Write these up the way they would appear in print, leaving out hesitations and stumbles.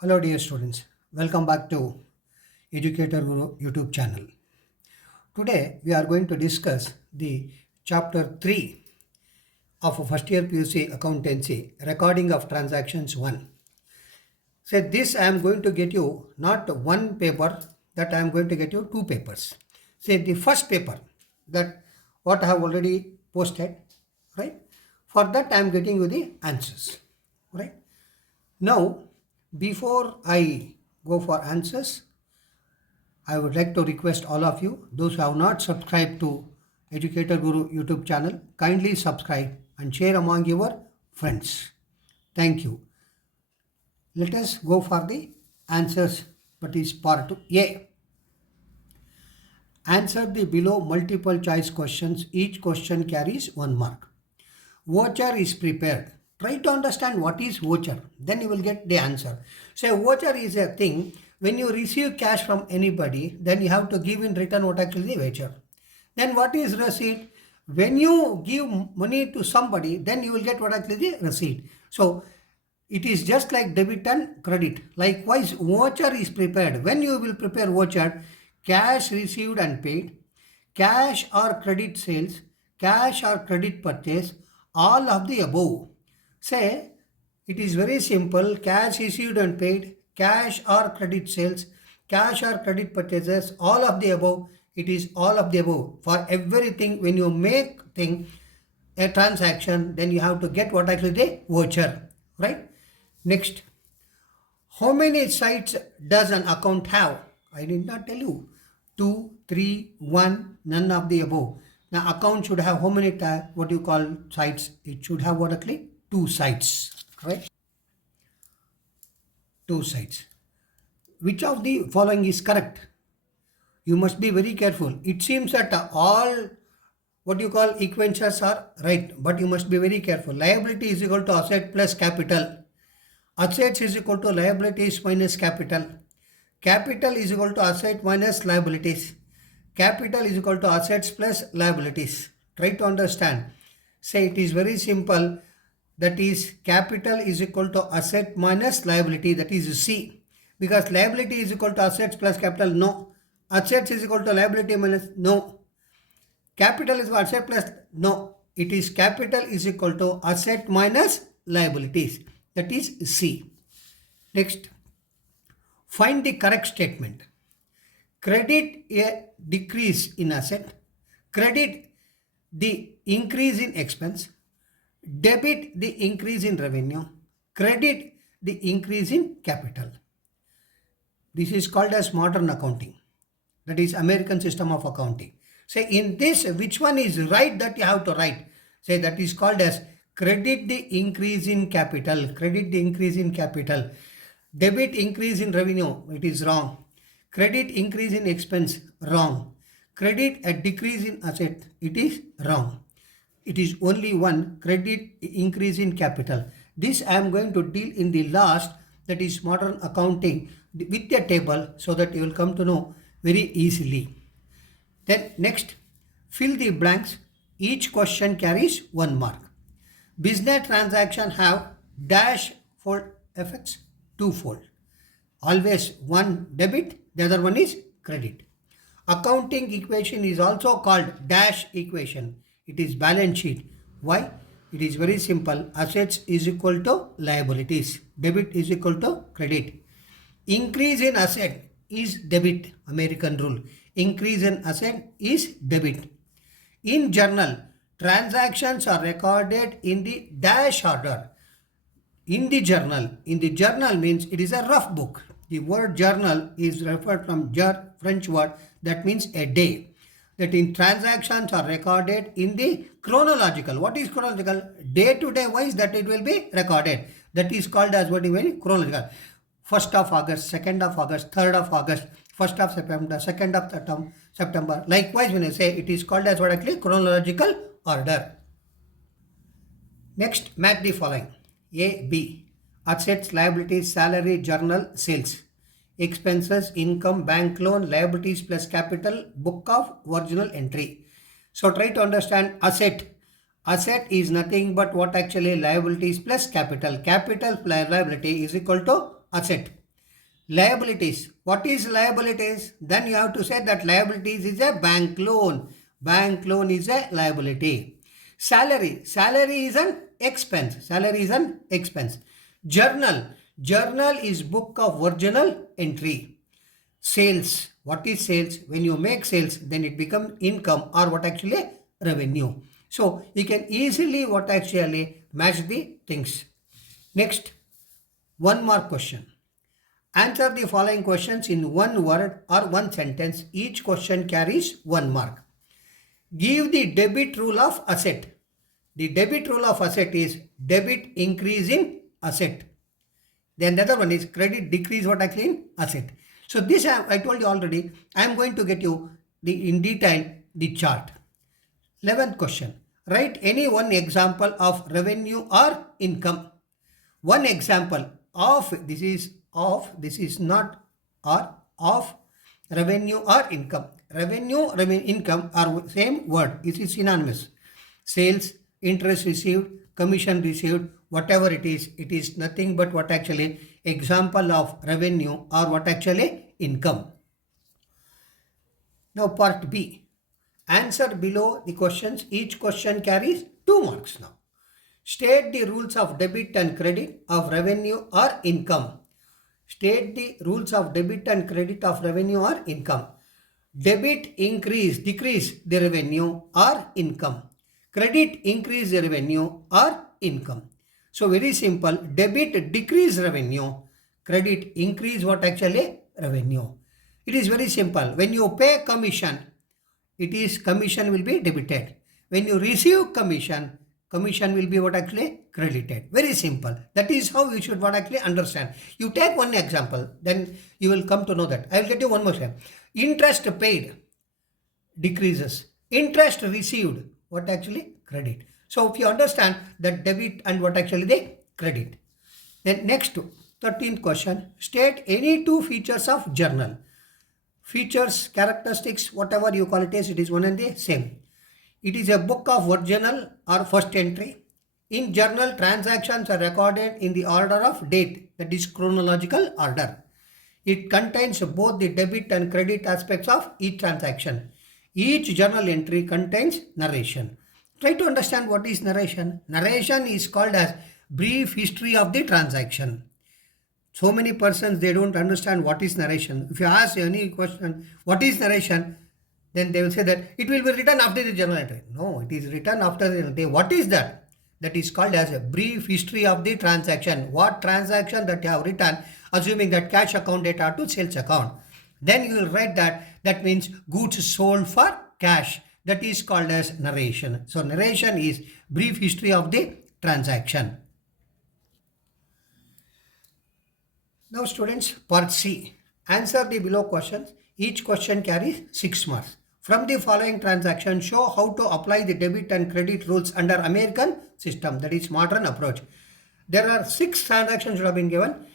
Hello dear students, welcome back to Educator Guru YouTube channel. Today we are going to discuss the chapter 3 of first year PUC Accountancy, Recording of Transactions 1. So this I am going to get you not one paper, that I am going to get you two papers. Say the first paper, that what I have already posted, right? For that I am getting you the answers, right? Now, before I go for answers, I would like to request all of you, those who have not subscribed to Educator Guru YouTube channel, kindly subscribe and share among your friends. Thank you. Let us go for the answers, that is part A. Answer the below multiple choice questions. Each question carries 1 mark. Voucher is prepared. Try to understand what is voucher. Then you will get the answer. So voucher is a thing, when you receive cash from anybody, then you have to give in return what actually the voucher. Then what is receipt? When you give money to somebody, then you will get what actually the receipt. So it is just like debit and credit. Likewise, voucher is prepared. When you will prepare voucher, cash received and paid, cash or credit sales, cash or credit purchase, all of the above. Say, it is very simple. Cash received and paid, cash or credit sales, cash or credit purchases, all of the above. It is all of the above. For everything, when you make a transaction, then you have to get what actually the voucher, right? Next, how many sites does an account have? I did not tell you. 2, 3, 1, none of the above. Now account should have how many what you call sites? It should have what actually 2 sites, right? 2 sites. Which of the following is correct? You must be very careful. It seems that all what you call equations are right, but you must be very careful. Liability is equal to asset plus capital. Assets is equal to liabilities minus capital. Capital is equal to asset minus liabilities. Capital is equal to assets plus liabilities. Try to understand. Say it is very simple. That is capital is equal to asset minus liability. That is C. Because liability is equal to assets plus capital. No. Assets is equal to liability minus. No. Capital is equal to asset plus. No. It is capital is equal to asset minus liabilities. That is C. Next. Find the correct statement. Credit a decrease in asset. Credit the increase in expense. Debit the increase in revenue. Credit the increase in capital. This is called as modern accounting. That is American system of accounting. Say in this, which one is right that you have to write? Say that is called as credit the increase in capital. Credit the increase in capital. Debit increase in revenue. It is wrong. Credit increase in expense. Wrong. Credit a decrease in asset. It is wrong. It is only one, credit increase in capital. This I am going to deal in the last, that is modern accounting, with a table, so that you will come to know very easily. Then next, fill the blanks. Each question carries 1 mark. Business transaction have dash fold effects, 2-fold. Always one debit, the other one is credit. Accounting equation is also called dash equation. It is balance sheet. Why? It is very simple. Assets is equal to liabilities. Debit is equal to credit. Increase in asset is debit. American rule. Increase in asset is debit. In journal, transactions are recorded in the dash order. In the journal means it is a rough book. The word journal is referred from French word that means a day. That in transactions are recorded in the chronological. What is chronological? Day to day wise that it will be recorded. That is called as what is chronological. 1st of August, 2nd of August, 3rd of August, 1st of September, 2nd of September. Likewise, when I say it is called as what actually chronological order. Next, match the following. A, B. Assets, liabilities, salary, journal, sales. Expenses, income, bank loan, liabilities plus capital, book of original entry. So try to understand asset. Asset is nothing but what actually liabilities plus capital. Capital plus liability is equal to asset. Liabilities. What is liabilities? Then you have to say that liabilities is a bank loan. Bank loan is a liability. Salary. Salary is an expense. Salary is an expense. Journal. Journal is book of original entry. Sales. What is sales? When you make sales, then it becomes income or what actually revenue. So you can easily what actually match the things. Next, one more question. Answer the following questions in one word or one sentence. Each question carries 1 mark. Give the debit rule of asset. The debit rule of asset is debit increase in asset. Then the other one is credit decrease what actually in asset. So this I told you already. I am going to get you in detail the chart. 11th question. Write any one example of revenue or income. One example of this is not or of revenue or income. Revenue, income are same word. It is synonymous. Sales, interest received, commission received, whatever it is nothing but what actually example of revenue or what actually income. Now part B. Answer below the questions. Each question carries 2 marks now. State the rules of debit and credit of revenue or income. State the rules of debit and credit of revenue or income. Debit decrease the revenue or income. Credit increase the revenue or income. So very simple. Debit decrease revenue. Credit increase what actually revenue. It is very simple. When you pay commission, commission will be debited. When you receive commission will be what actually credited. Very simple. That is how you should what actually understand. You take one example, then you will come to know that. I will get you one more time. Interest paid decreases. Interest received, what actually credit. So if you understand that debit and what actually they credit. Then next 13th question. State any 2 features of journal. Features, characteristics, whatever you call it is one and the same. It is a book of original or first entry. In journal, transactions are recorded in the order of date, that is chronological order. It contains both the debit and credit aspects of each transaction. Each journal entry contains narration. Try to understand what is narration. Narration is called as brief history of the transaction. So many persons, they don't understand what is narration. If you ask any question, what is narration? Then they will say that it will be written after the journal entry. No, it is written after the entry. What is that? That is called as a brief history of the transaction. What transaction that you have written, assuming that cash account data to sales account. Then you will write that means goods sold for cash. That is called as narration. So narration is brief history of the transaction. Now students, part C. Answer the below questions. Each question carries 6 marks. From the following transaction, show how to apply the debit and credit rules under American system, that is modern approach. There are 6 transactions that have been given.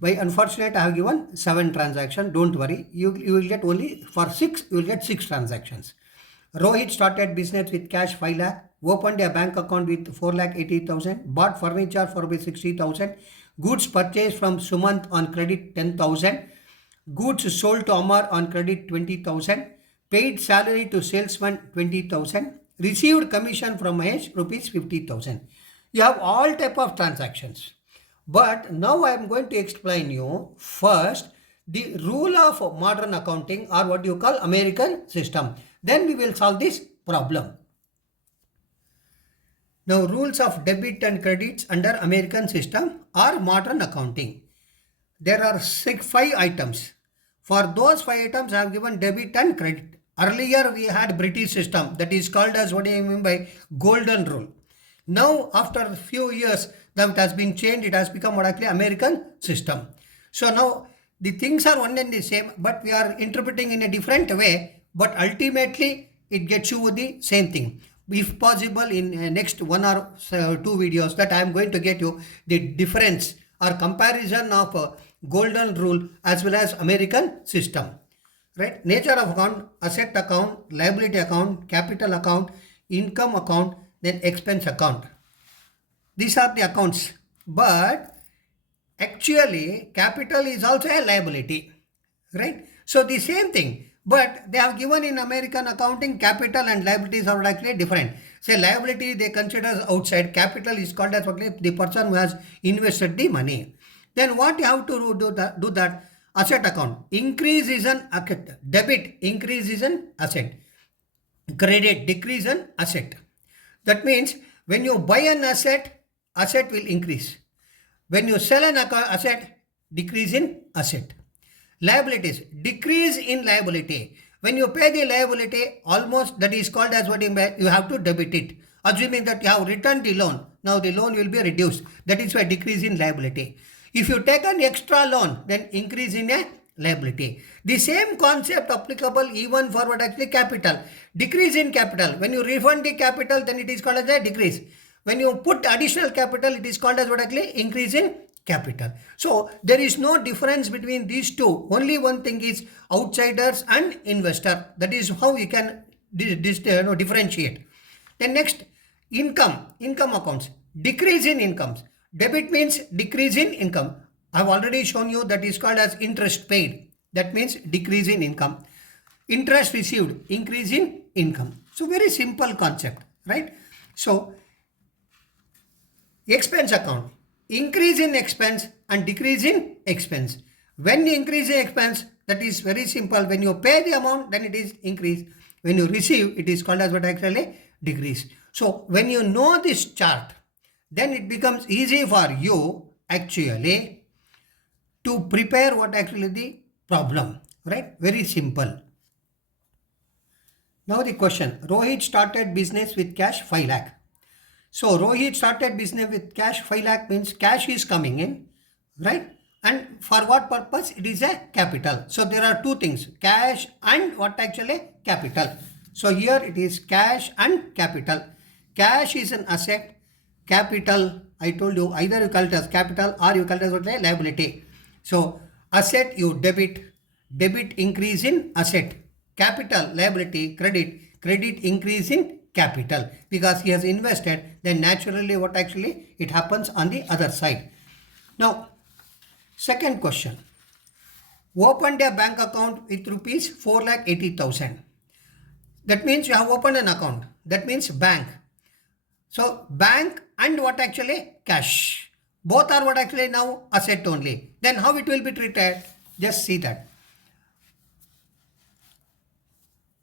By unfortunate, I have given 7 transactions. Don't worry. You will get only for 6, you will get 6 transactions. Rohit started business with cash 5 lakh, opened a bank account with 4,80,000, bought furniture for 60,000, goods purchased from Sumant on credit 10,000, goods sold to Amar on credit 20,000, paid salary to salesman 20,000, received commission from Mahesh rupees 50,000. You have all type of transactions. But now I am going to explain you first the rule of modern accounting or what you call American system. Then we will solve this problem. Now rules of debit and credits under American system or modern accounting. There are 5 items. For those 5 items I have given debit and credit. Earlier we had British system, that is called as what I mean by golden rule. Now after a few years that has been changed, it has become what actually American system. So now the things are one and the same, but we are interpreting in a different way, but ultimately it gets you the same thing. If possible, in next 1 or 2 videos that I am going to get you the difference or comparison of golden rule as well as American system. Right? Nature of account, asset account, liability account, capital account, income account, then expense account. These are the accounts. But Actually, capital is also a liability, right? So the same thing, but they have given in American accounting capital and liabilities are actually different. Say liability they consider as outside, capital is called as the person who has invested the money. Then what you have to do that asset account. Increase is an asset, debit increase is an asset, credit decrease an asset. That means when you buy an asset, asset will increase. When you sell an asset, decrease in asset. Liabilities, decrease in liability. When you pay the liability, almost that is called as what you have to debit it. Assuming that you have returned the loan, now the loan will be reduced. That is why decrease in liability. If you take an extra loan, then increase in a liability. The same concept applicable even for what actually capital. Decrease in capital. When you refund the capital, then it is called as a decrease. When you put additional capital, it is called as what actually increase in capital. So there is no difference between these two. Only one thing is outsiders and investor. That is how you can differentiate. Then next, income accounts. Decrease in incomes. Debit means decrease in income. I have already shown you that is called as interest paid. That means decrease in income. Interest received, increase in income. So very simple concept, right? So expense account, increase in expense and decrease in expense. When you increase in expense, that is very simple. When you pay the amount, then it is increase. When you receive, it is called as what actually decrease. So when you know this chart, then it becomes easy for you actually to prepare what actually the problem, right? Very simple. Now the question, Rohit started business with cash 5 lakh. So Rohit started business with cash 5 lakh means cash is coming in, right? And for what purpose? It is a capital. So there are two things, cash and what actually capital. So here it is cash and capital. Cash is an asset. Capital, I told you, either you call it as capital or you call it as what liability. So asset you debit increase in asset. Capital, liability, credit increase in capital, because he has invested, then naturally what actually it happens on the other side. Now second question, opened a bank account with rupees 4,80,000. That means you have opened an account, that means bank. So bank and what actually cash, both are what actually now asset only. Then how it will be treated? Just see that.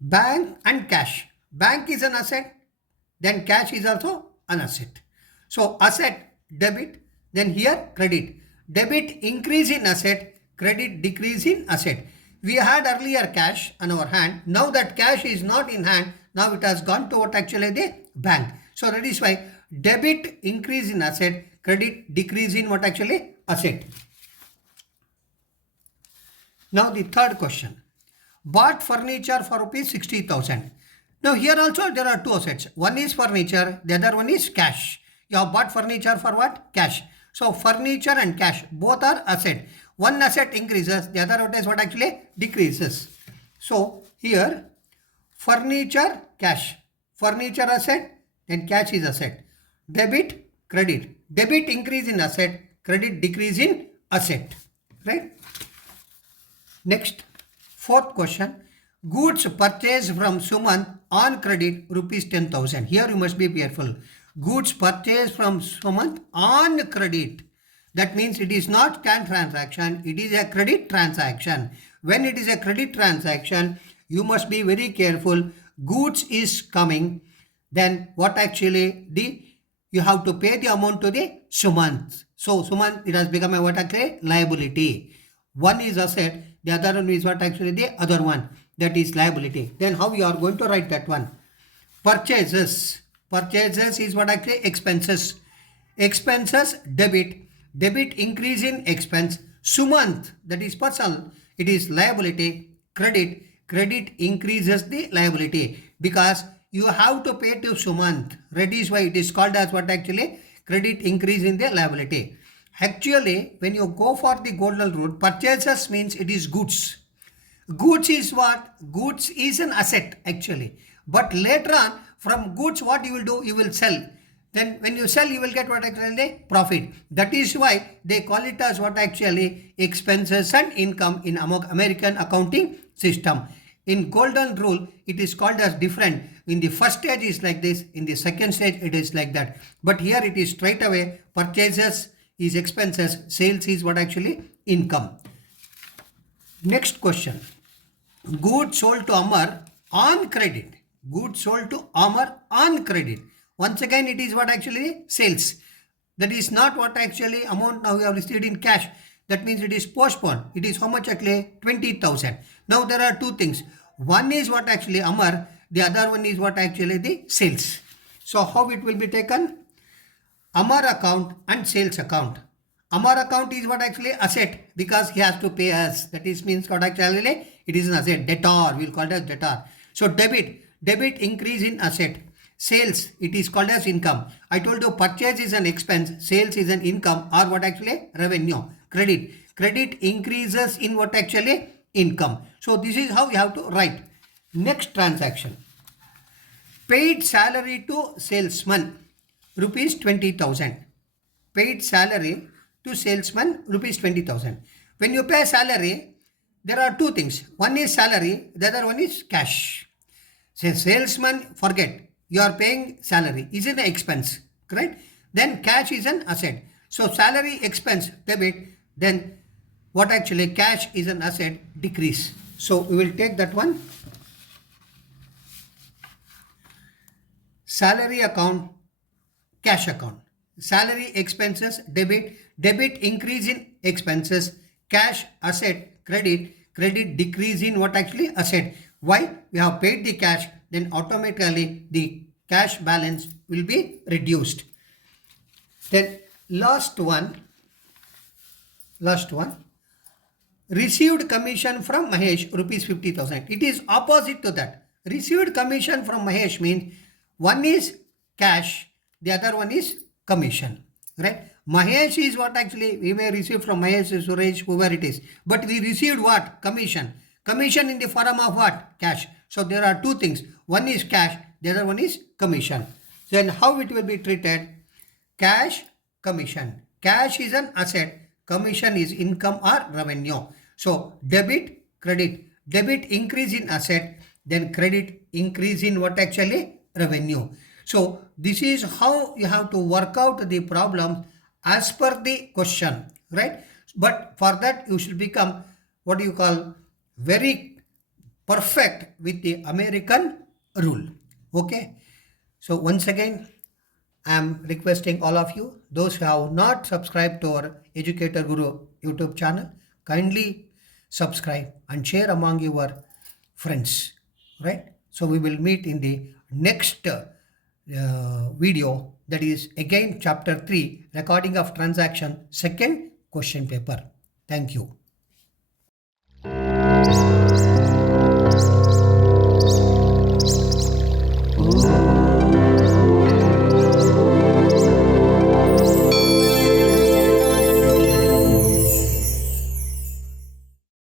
Bank and cash. Bank is an asset, then cash is also an asset. So asset debit, then here credit. Debit increase in asset, credit decrease in asset. We had earlier cash on our hand. Now that cash is not in hand, now it has gone to what actually the bank. So that is why debit increase in asset, credit decrease in what actually asset. Now the third question, bought furniture for rupees 60,000. Now here also there are two assets. One is furniture, the other one is cash. You have bought furniture for what? Cash. So furniture and cash, both are asset. One asset increases, the other one is what actually decreases. So here furniture, cash. Furniture asset, then cash is asset. Debit, credit. Debit increase in asset, credit decrease in asset. Right? Next, fourth question. Goods purchased from Sumant on credit rupees 10,000. Here you must be careful. Goods purchased from Sumant on credit. That means it is not cash transaction, it is a credit transaction. When it is a credit transaction, you must be very careful. Goods is coming, then what actually you have to pay the amount to the Sumant. So Sumant, it has become a what actually liability. One is asset, the other one is what actually the other one, that is liability. Then how you are going to write that one? Purchases is what actually expenses. Expenses debit increase in expense. Sumant, that is personal, it is liability. Credit increases the liability because you have to pay to Sumant. That is why it is called as what actually credit increase in the liability. Actually, when you go for the golden rule, purchases means it is goods. Goods is what? Goods is an asset actually. But later on, from goods what you will do? You will sell. Then when you sell, you will get what actually profit. That is why they call it as what actually expenses and income in American accounting system. In golden rule, it is called as different. In the first stage is like this, in the second stage it is like that. But here it is straight away, purchases is expenses, sales is what actually income. Next question. Goods sold to Amar on credit. Goods sold to Amar on credit. Once again, it is what actually sales. That is not what actually amount now we have received in cash. That means it is postponed. It is how much actually? 20,000. Now there are two things. One is what actually Amar. The other one is what actually the sales. So how it will be taken? Amar account and sales account. Amar account is what actually asset because he has to pay us. That is means what actually it is an asset. Debtor, we will call it as debtor. So debit increase in asset. Sales, it is called as income. I told you purchase is an expense, sales is an income or what actually revenue. Credit increases in what actually income. So this is how you have to write. Next transaction. Paid salary to salesman rupees 20,000. Paid salary to salesman rupees 20,000. When you pay salary, there are two things. One is salary, the other one is cash. Say salesman, forget, you are paying salary, is an expense, correct? Then cash is an asset. So salary expense debit, then what actually cash is an asset decrease. So we will take that one. Salary account, cash account. Salary expenses debit increase in expenses, cash asset credit decrease in what actually asset. Why? We have paid the cash, then automatically the cash balance will be reduced. Then last one, received commission from Mahesh rupees 50,000. It is opposite to that. Received commission from Mahesh means one is cash, the other one is commission, right? Mahesh is what actually we may receive from Mahesh, Suresh, whoever it is. But we received what? Commission. Commission in the form of what? Cash. So there are two things. One is cash, the other one is commission. Then how it will be treated? Cash, commission. Cash is an asset, commission is income or revenue. So debit, credit. Debit increase in asset, then credit increase in what actually? Revenue. So this is how you have to work out the problem as per the question, right? But for that you should become what you call very perfect with the American rule. Okay. So once again, I am requesting all of you, those who have not subscribed to our Educator Guru YouTube channel, kindly subscribe and share among your friends, right? So we will meet in the next video, that is again chapter 3, recording of transaction, second question paper. Thank you.